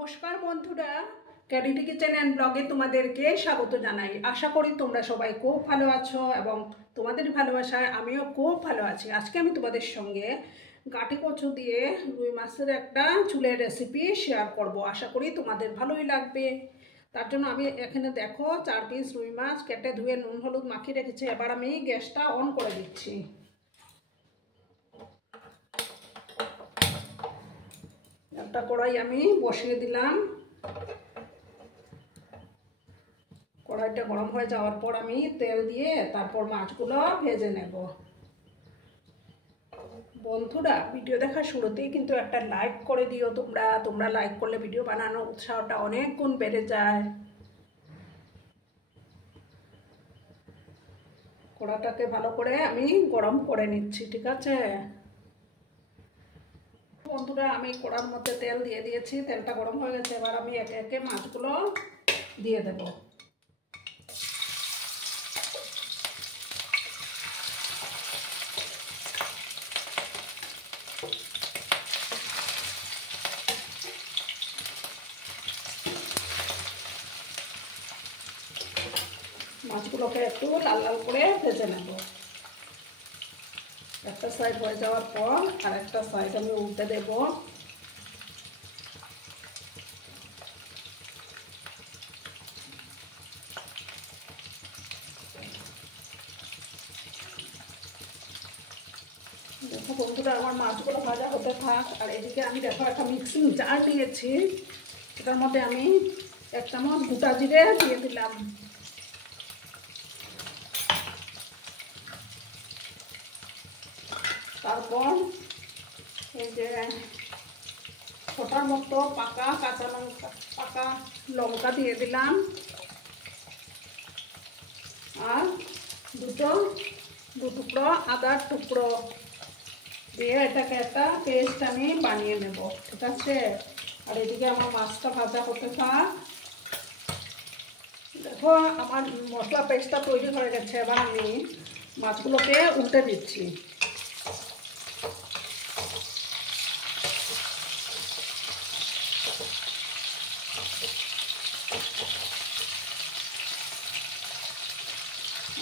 নমস্কার বন্ধুরা, ক্যারিটি kitchen and ব্লগে তোমাদেরকে স্বাগত জানাই। আশা করি তোমরা সবাই খুব ভালো আছো এবং তোমাদের ভালোবাসায় আমিও খুব ভালো আছি। আজকে আমি তোমাদের সঙ্গে গাঁটি কচু দিয়ে রুই মাছের একটা চুলের রেসিপি শেয়ার করব। আশা করি তোমাদের ভালোই লাগবে। তার জন্য আমি এখানে দেখো 4 পিস রুই মাছ কেটে ধুয়ে নুন হলুদ মাখিয়ে রেখেছি। এবার আমি গ্যাসটা অন করে দিচ্ছি। একটা কড়াই আমি বসিয়ে দিলাম। কড়াইটা গরম হয়ে যাওয়ার পর আমি তেল দিয়ে তারপর মাছগুলো ভেজে নেব। বন্ধুরা, ভিডিও দেখার শুরুতেই কিন্তু একটা লাইক করে দিও। তোমরা লাইক করলে ভিডিও বানানোর উৎসাহটা অনেক গুণ বেড়ে যায়। কড়াটাকে ভালো করে আমি গরম করে নিচ্ছি, ঠিক আছে বন্ধুরা। আমি কড়ার মধ্যে তেল দিয়ে দিয়েছি, তেলটা গরম হয়ে গেছে। এবার আমি একে একে মাছগুলো দিয়ে দেব। মাছগুলোকে একটু লাল লাল করে ভেজে নেব। একটা সাইড হয়ে যাওয়ার পর আর একটা সাইড আমি উল্টে দেব। দেখো বন্ধুরা, আমার মাছগুলো ভাজা হতে থাক। আর এদিকে আমি দেখো একটা মিক্সিং জার নিয়েছি, এটার মধ্যে আমি 1 চামচ গোটা জিরে দিয়ে দিলাম। তারপর এই যে ছোটার মতো পাকা লঙ্কা দিয়ে দিলাম। আর দু টুকরো আদার টুকরো দিয়ে এটাকে একটা পেস্ট আমি বানিয়ে নেব, ঠিক আছে। আর এদিকে আমার মাছটা ভাজা হতে থাক। দেখো আমার মশলা পেস্টটা তৈরি হয়ে গেছে। এবার আমি মাছগুলোকে উল্টে দিচ্ছি।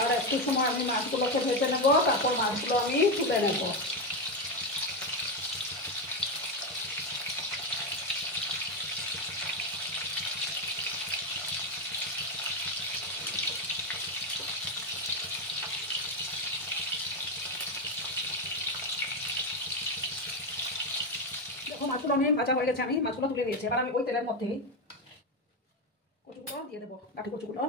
আর একটু সময় আমি মাছগুলোকে ভেজে নেব, তারপর মাছগুলো আমি তুলে নেব। দেখো মাছগুলো আমি ভাজা হয়ে গেছে, আমি মাছগুলো তুলে নিয়েছি। এবার আমি ওই তেলের মধ্যে কচুগুলো দিয়ে দেবো, কাঠি কচুগুলো।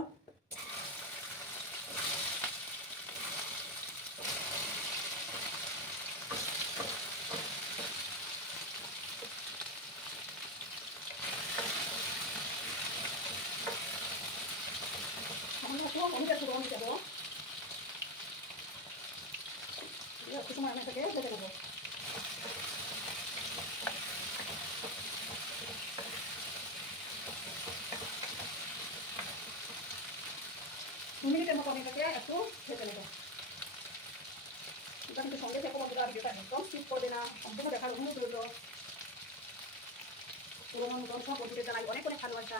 একটু সময় আমি এটাকে ভেজে নেবো। মিনিটের মতো আমি এটাকে একটু ভেজে নেবো। এটা কিন্তু সঙ্গে থেকে বন্ধুরা ভিডিওটা একদম স্কিপ করবে না, সম্পূর্ণ দেখার অনুরোধ রইল। পুরোনো নতুন সব বন্ধুদের জানাই অনেক অনেক ভালোবাসা।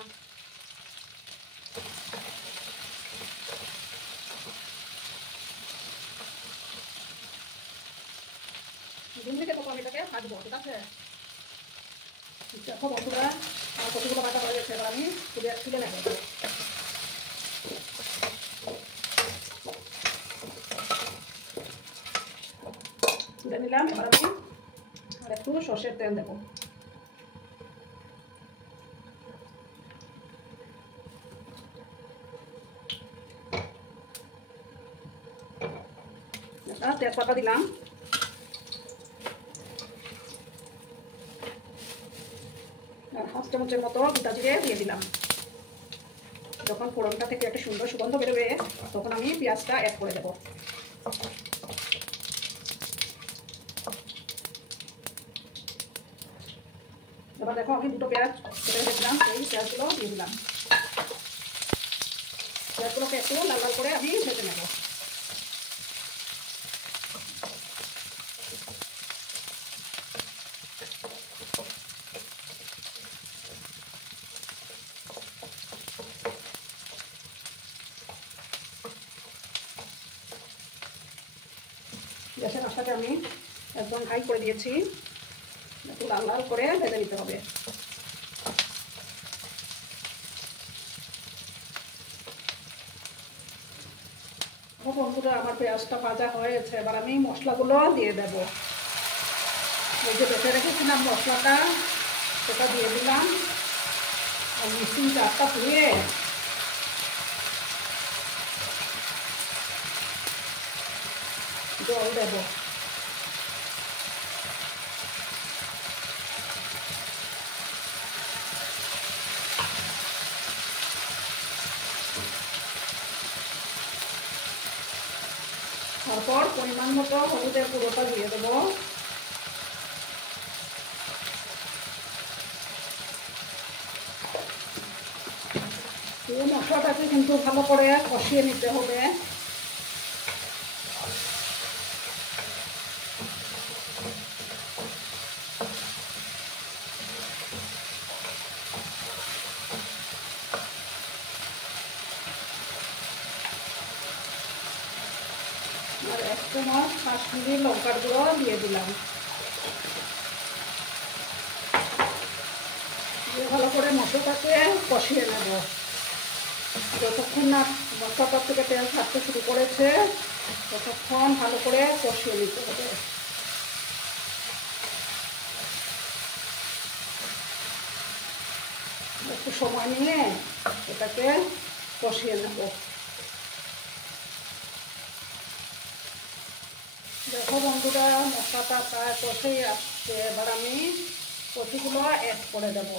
2 মিনিটের মতো আমি এটাকে ভাজবো, ঠিক আছে। দেখো বন্ধুরা, আমার কচুগুলো ভাজা হয়ে গেছে। এবার আমি তুলে নেব। তুলে নিলাম। এবার আমি আর একটু সর্ষের তেল দেবো। তেজপাতা দিলাম। আর 1/2 চামচের মতো গোটা জিরে দিয়ে দিলাম। যখন ফোড়নটা থেকে একটা সুন্দর সুগন্ধ বেরোবে তখন আমি পেঁয়াজটা অ্যাড করে দেবো। এবার দেখো আমি 2টো পেঁয়াজ কেটে রেখেছিলাম, এই পেঁয়াজগুলো দিয়ে দিলাম। পেঁয়াজগুলোকে একটু লাল লাল করে আমি ভেজে নেব। আঁচটাকে আমি একদম হাই করে দিয়েছি, একটু লাল লাল করে ভেজে নিতে হবে। বন্ধুরা আমার পেঁয়াজটা ভাজা হয়ে গেছে, এবার আমি মশলাগুলো দিয়ে দেবো। এই যে বেটে রেখেছিলাম মশলাটা, সেটা দিয়ে দিলাম। আর মিক্সিং জারটা ধুয়ে জল দেবো। তারপর পরিমাণ মতো হলুদের গুঁড়োটা দিয়ে দেবো। এই মশলাটাকে কিন্তু ভালো করে কষিয়ে নিতে হবে। আর 1 চামচ কাশ্মীরি লঙ্কার গুঁড়ো দিয়ে দিলাম। দিয়ে ভালো করে মশলাটাকে কষিয়ে নেব। যতক্ষণ না মশলাটা থেকে তেল ছাড়তে শুরু করেছে ততক্ষণ ভালো করে কষিয়ে নিতে হবে। একটু সময় নিয়ে এটাকে কষিয়ে নেব। দেখো বন্ধুরা, মশলাটা প্রায় কষেই আসছে। এবার আমি কচুগুলো অ্যাড করে দেব।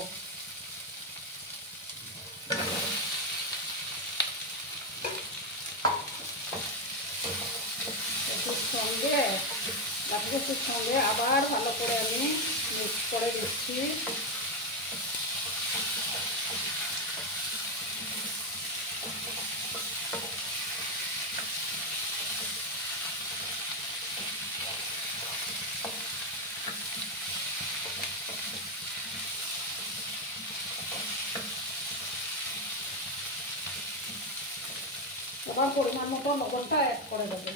কচুর সঙ্গে আবার ভালো করে আমি মিক্স করে দিচ্ছি। এবার পরিমাণ মতো লবণটা অ্যাড করে দেবো।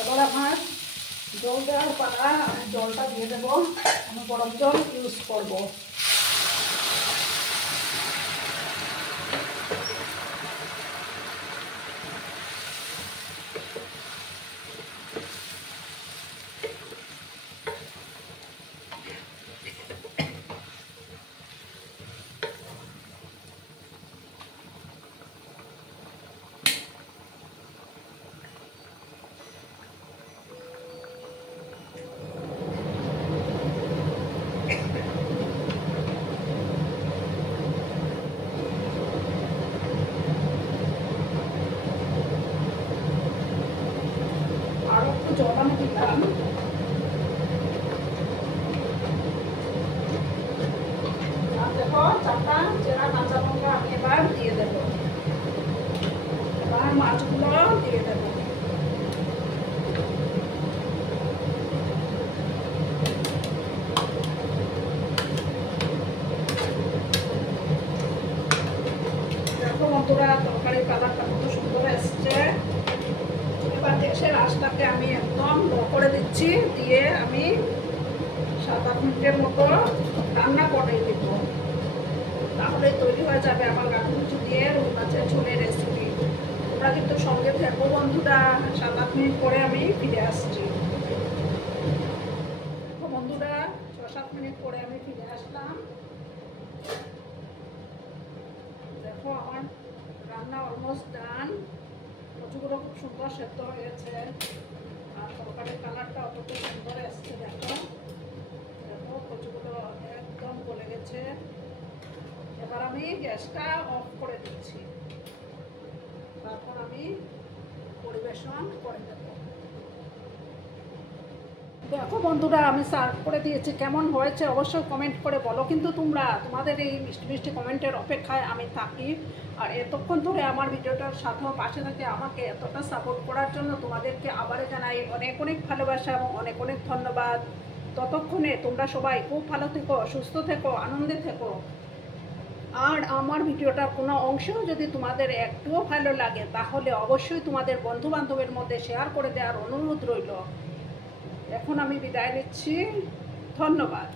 এবার আমার জল দেওয়ার পালা, আমি জলটা দিয়ে দেবো। আমি গরম জল ইউজ করবো। জল আমি দিলাম। আর দেখো 4টা চেরা কাঁচা লঙ্কা আমি এবার দিয়ে দেবো। এবার মাছগুলো দিয়ে দেবো। দেখো বন্ধুরা, তরকারির কালারটা কত সুন্দর এসছে। এবার গ্যাসের আঁচটাকে আমি একদম লো করে দিচ্ছি। দিয়ে আমি 7-8 মিনিটের মতো রান্না করে দেব। তাহলে তৈরি হয়ে যাবে আমার গাঠুমচু দিয়ে রুই মাছের ঝোলের রেসিপি। তোমরা কিন্তু সঙ্গে থাকবো বন্ধুরা। 7-8 মিনিট পরে আমি ফিরে আসছি। বন্ধুরা, 6-7 মিনিট পরে আমি ফিরে আসলাম। দেখো আমার রান্না অলমোস্ট ডান। কচুগুলো খুব সুন্দর সেদ্ধ হয়ে গেছে। আর তরকারির কালারটা অত সুন্দর এসছে। দেখো দেখো কচুগুলো একদম গলে গেছে। এবার আমি গ্যাসটা অফ করে দিচ্ছি। তারপর আমি পরিবেশন করে দেব। দেখো বন্ধুরা, আমি সার্ভ করে দিয়েছি, কেমন হয়েছে অবশ্যই কমেন্ট করে বলো। কিন্তু তোমরা তোমাদের এই মিষ্টি মিষ্টি কমেন্টের অপেক্ষায় আমি থাকি। আর এতক্ষণ ধরে আমার ভিডিওটার সাথেও পাশে থেকে আমাকে এতটা সাপোর্ট করার জন্য তোমাদেরকে আবারও জানাই অনেক অনেক ভালোবাসা এবং অনেক অনেক ধন্যবাদ। ততক্ষণে তোমরা সবাই খুব ভালো থেকো, সুস্থ থেকো, আনন্দে থেকো। আর আমার ভিডিওটার কোনো অংশেও যদি তোমাদের একটুও ভালো লাগে তাহলে অবশ্যই তোমাদের বন্ধু বান্ধবের মধ্যে শেয়ার করে দেওয়ার অনুরোধ রইল। এখন আমি বিদায় নিচ্ছি। ধন্যবাদ।